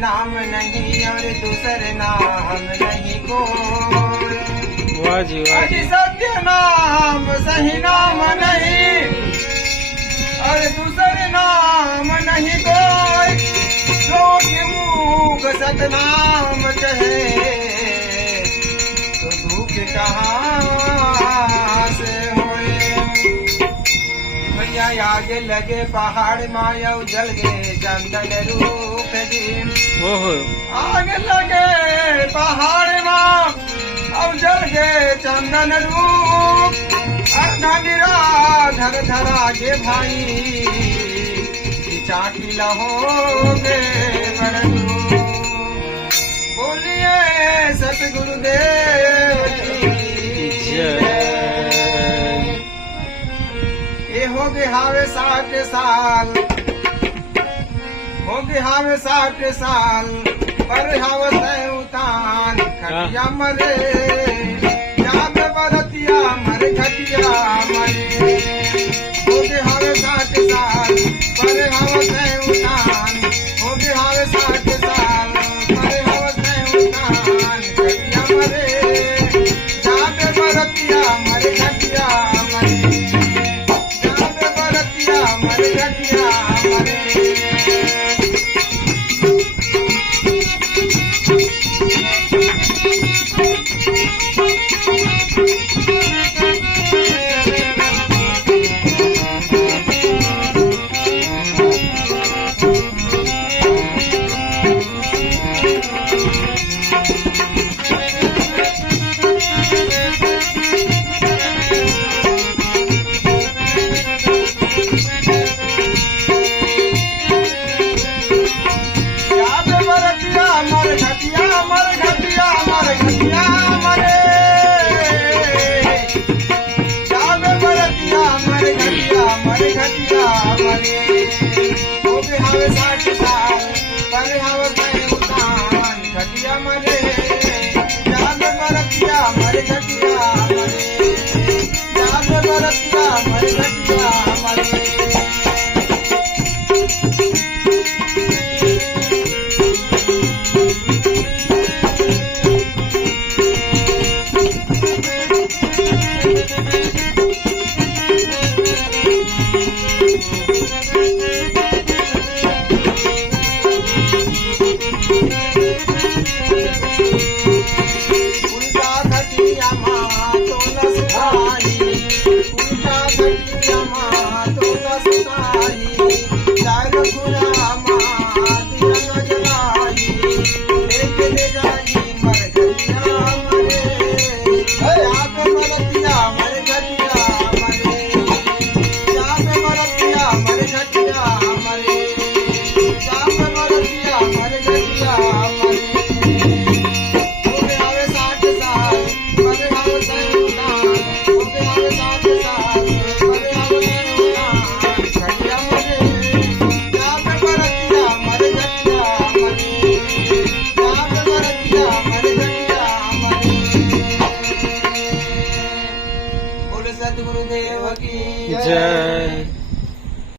नाम नहीं और दूसरे नाम नहीं कोई। वाह जी वाह जी। सत्य नाम सही नाम नहीं और दूसरे नाम नहीं कोई। जो कि मूक सतनाम कहे तो दुख कहाँ से होए। भैया आगे लगे पहाड़ माया जल गए चंदन रूप दिन। ओहो आगे लगे पहाड़ माँ अब जल गए चंदन रूप। धर धरा के भाई चाटी लहोगे बड़ गुरु। बोलिए सतगुरुदेव की जय। ये हो गए हावे 60 साल, हो गए हावे 60 साल पर हावत उतान खटिया मरे जाब बरतिया मर खटिया मरे। हो गए हावे 60 साल पर हावत उतान, हो गए हावे 60 साल पर हावत उतान खटिया मरे जाब बरतिया मर खटिया मरे। जाब बरतिया मर खटिया मरे। खटिया मरे जाग बरतिया मर खटिया